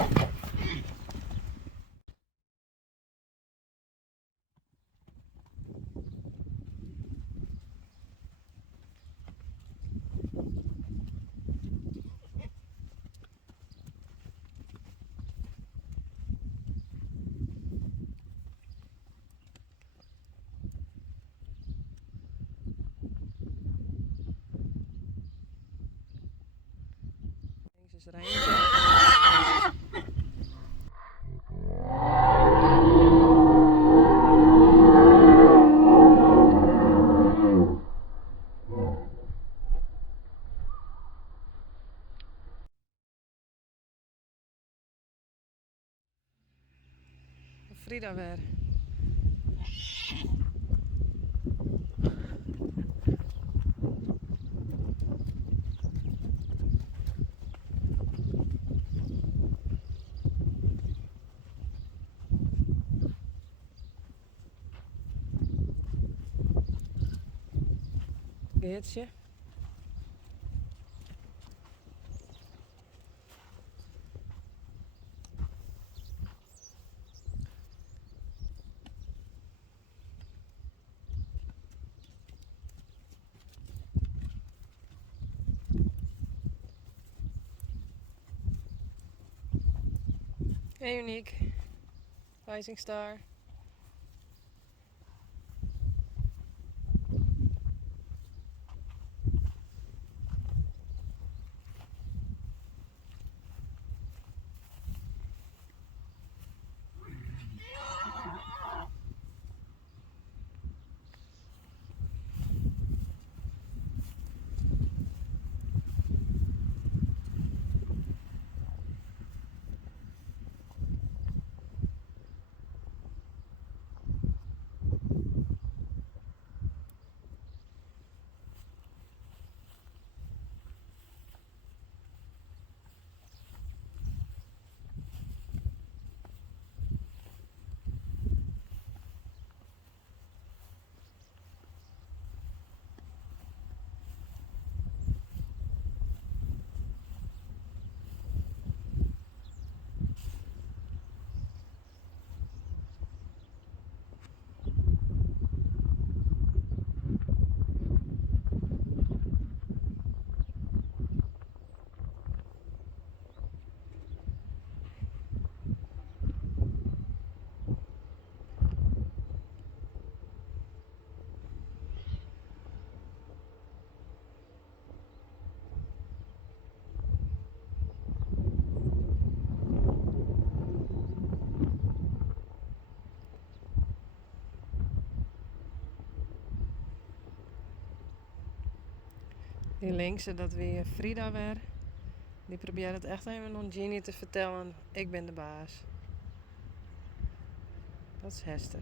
Links is er eentje. Frida weer. Geertje. Hey Uniek. Rising Star. Die linkse, dat weer Frida weer. Die probeert het echt even aan Ginny te vertellen. Ik ben de baas. Dat is Hester.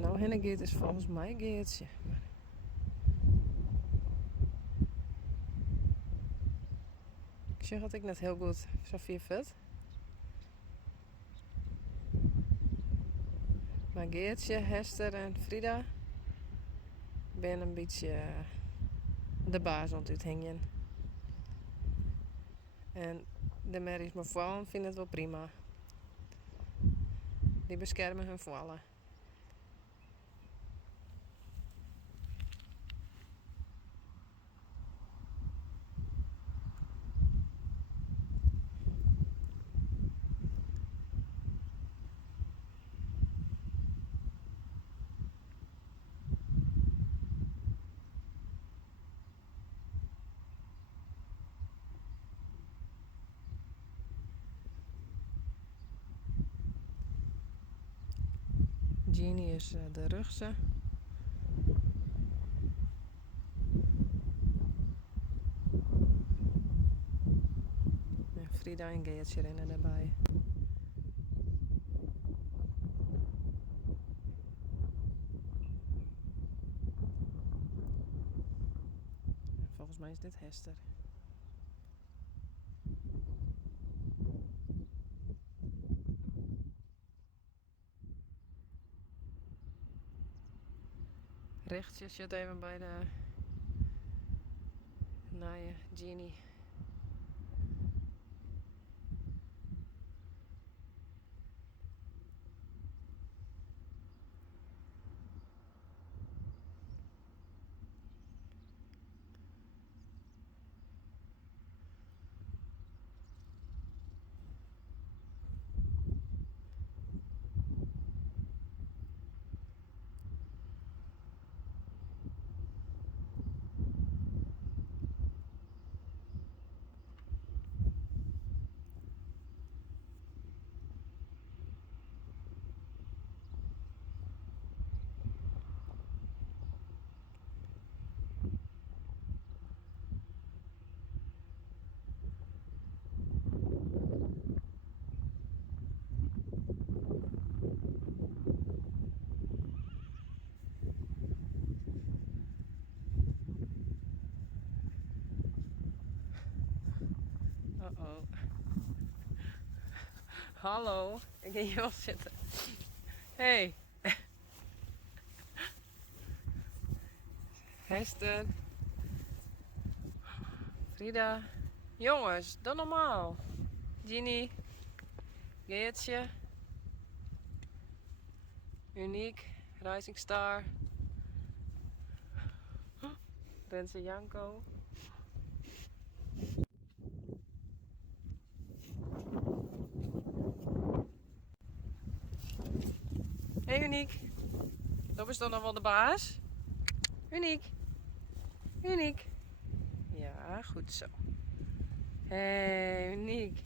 Nou, Hennegeert is volgens mij Geertje. Ik zeg dat ik net heel goed Sofie vet. Maar Geertje, Hester en Frida ben een beetje de baas aan het hingen. En de merries me vallen vinden het wel prima. Die beschermen hun vallen. Jeannie is de rugse. En Frida en Geertje rennen erbij. En volgens mij is dit Hester. Rechtje zit even bij de naaie Jeannie. Uh-oh. Hallo, ik ga hier wel zitten. Hey. Hester. Frida. Jongens, doe normaal. Ginny. Geertje. Uniek. Rising Star. Renze Janko. Hey Uniek. Dat is dan nog wel de baas? Uniek. Uniek. Ja, goed zo. Hey Uniek.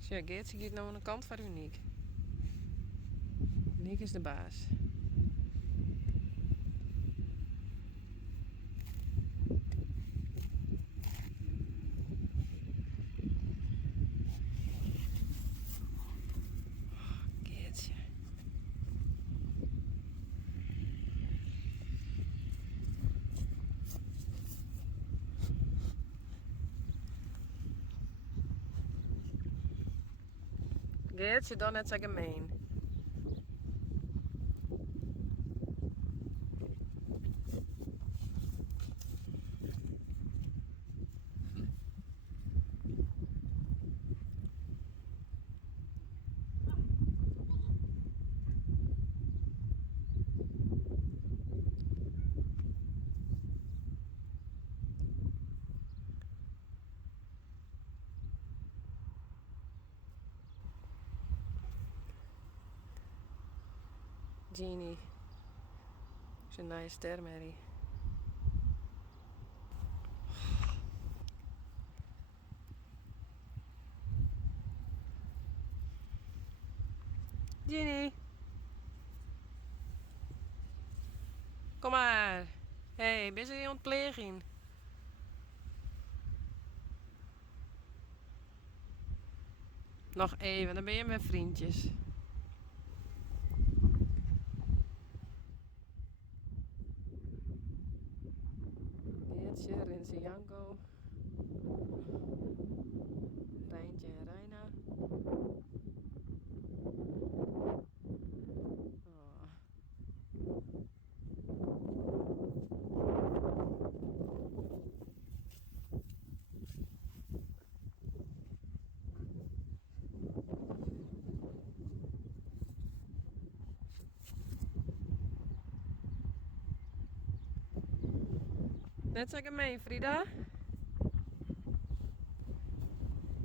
Zo, Geertje gaat nou aan de kant van Uniek. Uniek is de baas. Geertje. Geertje, dan net zo gemeen. Jeannie. Zijn nieuwe stermerrie. Jeannie. Kom maar. Hey, ben je die ontpleging? Nog even, dan ben je met vriendjes. Geertje, Rinse Janko, Rijntje en Reina. Oh. Net zo gemeen, Frida.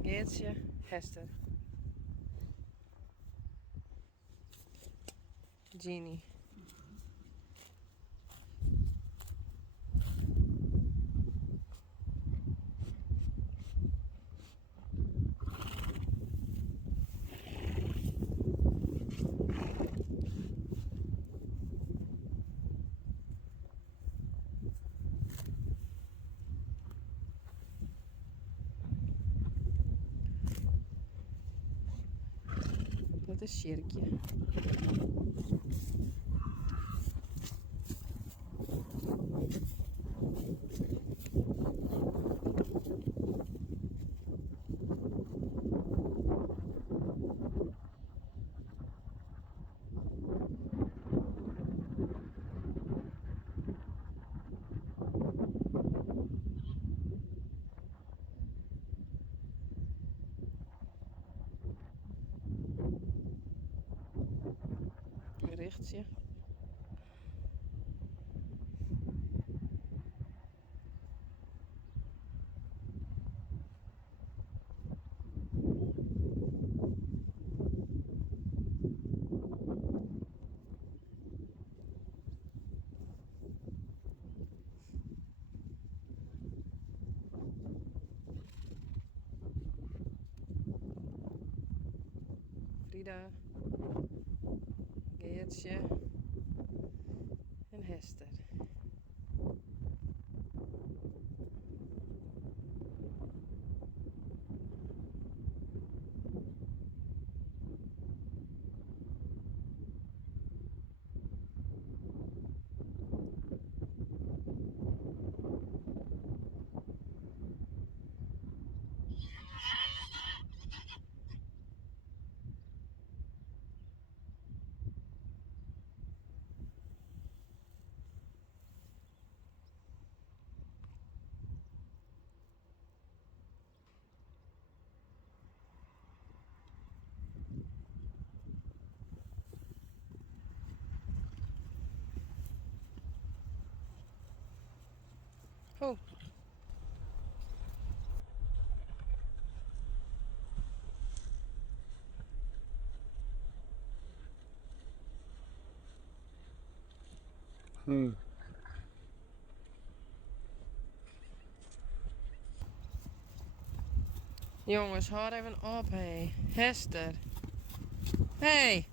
Geertje, Hester. Jeannie. Dat is Sjerkje. Richtje. Frida, Geertje en Hester. Oh. Jongens, houd even op, hé. Hester. Hé.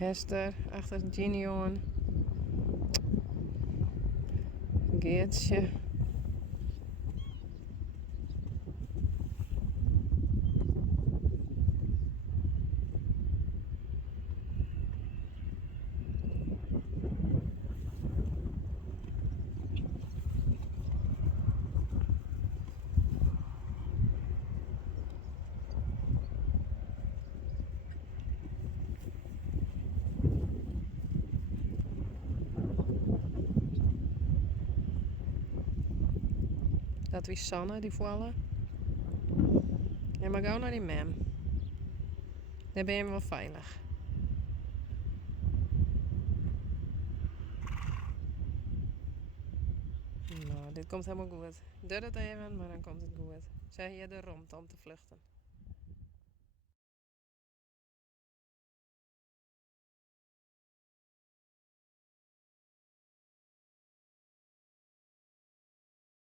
Hester, achter Ginny aan. Geertje. Dat was Sanne, die vallen. En maar gauw naar die mem. Daar ben je wel veilig. Nou, dit komt helemaal goed. Doe het even, maar dan komt het goed. Zeg je de rond om te vluchten.